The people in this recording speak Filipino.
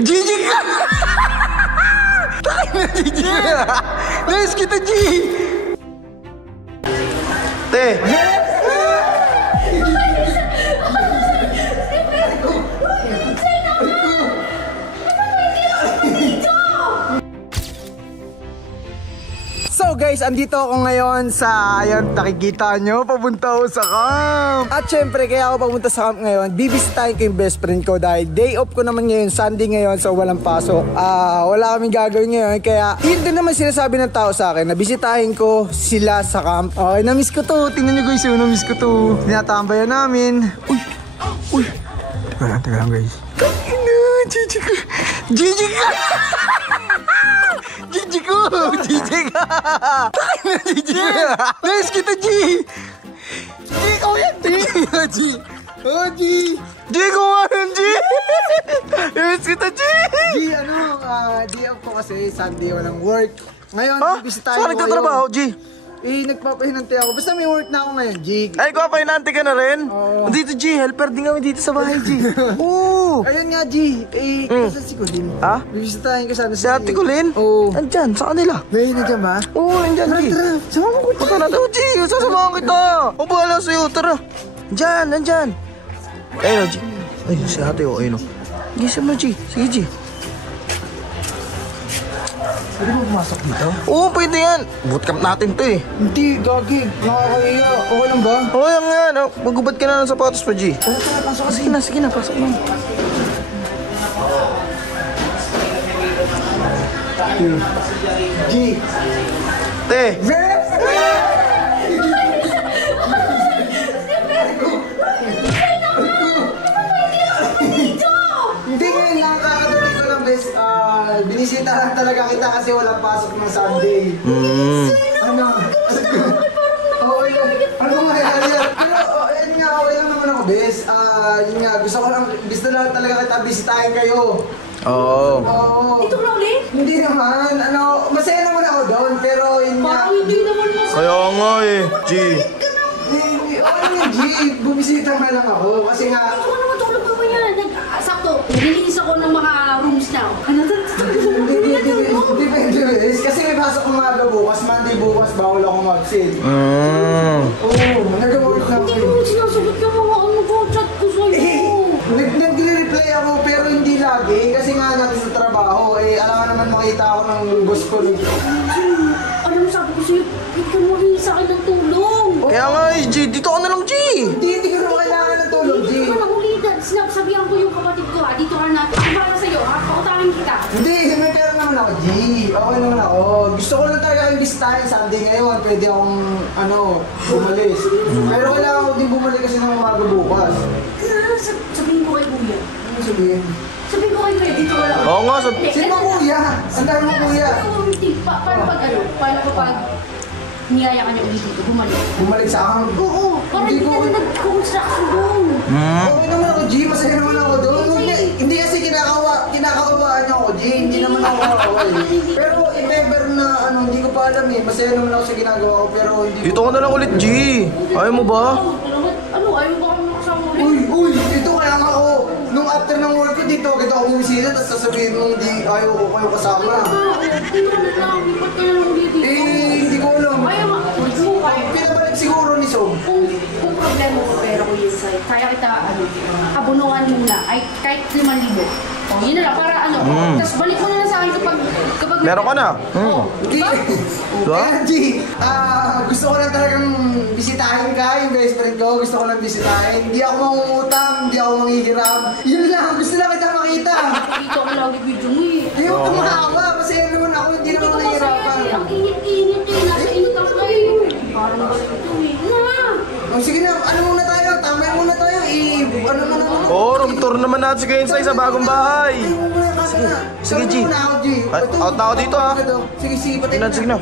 GG ka! Takin na, GG ka! Nice kita, G! Te! So guys, andito ako ngayon sa, ayun, nakikita nyo, papunta ako sa camp. At syempre, kaya ako papunta sa camp ngayon, bibisitahin ko yung best friend ko dahil day off ko naman ngayon, Sunday ngayon, so walang pasok. Wala kaming gagawin ngayon, kaya yun din naman sinasabi ng tao sa akin, na bisitahin ko sila sa camp. Okay, na-miss ko to, tingnan nyo guys, na-miss ko to. Tinatambayan namin. Uy, teka lang guys. GG ka! GG ka! GG ko! GG ka! Takin na, GG ka! Nice kita, G! G, ikaw yan, G! G! Oh, G! G, ko nga yan, G! Nice kita, G! G, day off ko kasi Sunday, walang work. Ngayon, bibisitahin ko saan nagtatrabaho, G? Nagpapahinante ako. Basta may work na ako ngayon, G. Ay, ko pahinante ka na rin? Dito, G. Helper din kami dito sa bahay, G. Oo. Ayun nga, G. Kasi si Colin. Ha? Bibisitahin ko sana Si Ate Colin? Oo. Andyan, sa kanila. Ngayon, nandiyan ba? Oo, andyan, G. Tara, sama mo ko, G. Punta natin, G. Sasamahan kita. O, bahala sa'yo. Tara. Andyan. Ayun, G. Ayun, si Ate, ayun. Gising mo, G. Sige, G. Pwede mo pumasok dito? Oo, pwede yan. Bootcamp natin to eh. Hindi, gagi. Nakakahiya. Okay lang ba? Oo, yan nga. Magubad ka na ng sapatos pa, G. Tara, pasok ka. Sige na, pasok na. G. Te. Hindi ngayon lang, kakatuloy ko lang, bes. Binisita lang talaga kita kasi walang pasok ng Sunday. Ano? Ano nga yan? Pero, yun nga, okay lang naman ako, bes. Yun nga, gusto lang talaga kita bisitahin kayo. Oo. Dito na ulit? Hindi naman, masaya naman ako doon, pero yun nga. Parang hindi naman masaya. Kaya nga eh, G. Okay nga, G, bumisita nga lang ako, kasi nga. Ito ko naman tulog ko ba yan? Sakto, nililinis ako ng mga rooms na. Hindi pwede, bes. Kasi may pasok umaga bukas, Monday bukas, bawal ako mag-sale. Oo, nag-work na ako. Hindi mo sinasagot yung mga chat ko sa'yo. Nag-reply ako pero hindi lagi kasi nga natin sa trabaho alam nga naman makita ako ng boss ko. Alam mo, sabi ko sa'yo, ikaw mo rin sa akin ng tulong. Kaya nga eh, G. Dito ka na lang, G. Hindi ko naman kailangan ng tulong, G. Hindi ko nakulitan. Sinasabihan ko yung kapatid ko, Dito ka na. Ako para sa'yo, Pakutahin kita. Hindi, may pera naman ako, G. Okay naman ako. Gusto ko lang talaga yung bisitahin Sunday ngayon. Pwede akong, bumalis. Pero kailangan ko din bumalik kasi ng umaga bukas. Sabihin ko kay Kuya. Ano sabihin? Sabihin ko kay Kuya, dito ka lang. Oo nga, Sino kuya? Sandali mo, kuya. Paano pag niyaya ka niya ulit dito, bumalik? Bumalik sa akin? Oo, parang hindi ka na nag-construction doon. Okay naman ako, G. Masaya naman ako doon. Hindi kasi kinakawaan niya ako, G. Hindi naman ako kawawa eh. Pero if ever na hindi ko pa alam eh. Masaya naman ako sa ginagawa ko pero hindi ko. Dito ka na lang ulit, G. Ayaw mo ba? Ano? Ayaw ba kami makasama ulit? Uy! Ito kaya nga ako. Nung after ng work ko dito, kita ako bumisita, tapos sasabihin mo hindi ayaw ko kayo kasama. Dito ka na lang, lipat ka na lang ulit dito. Hindi ko alam. Ayaw nga, Pinabalik siguro ni Sob. Kung problema ko pera ko yun sa'yo, kaya kita, abunuan muna, ay kahit 5,000. O, yun na lang, para tapos balik mo na lang sa akin kapag Meron ka na? G, Diba? G, gusto ko lang talagang bisitahin ka, yung best friend ko, gusto ko lang bisitahin. Hindi ako mangungutang, hindi ako manghihiram. Yun lang, gusto lang kita makita. Nakikita ko lagi video mo eh. Ayaw kumakawa, masaya naman ako, hindi naman nahihirapan. Ang init-init eh, nasa init ako kayo. Parang balik ito eh. Sige na, muna tayo, tamay muna tayo, muna. Oo, room tour naman natin si Kensai sa bagong bahay. Sige, Sige, G. Muna ako, G. Out na ako dito, ha. Sige, patay Sige na.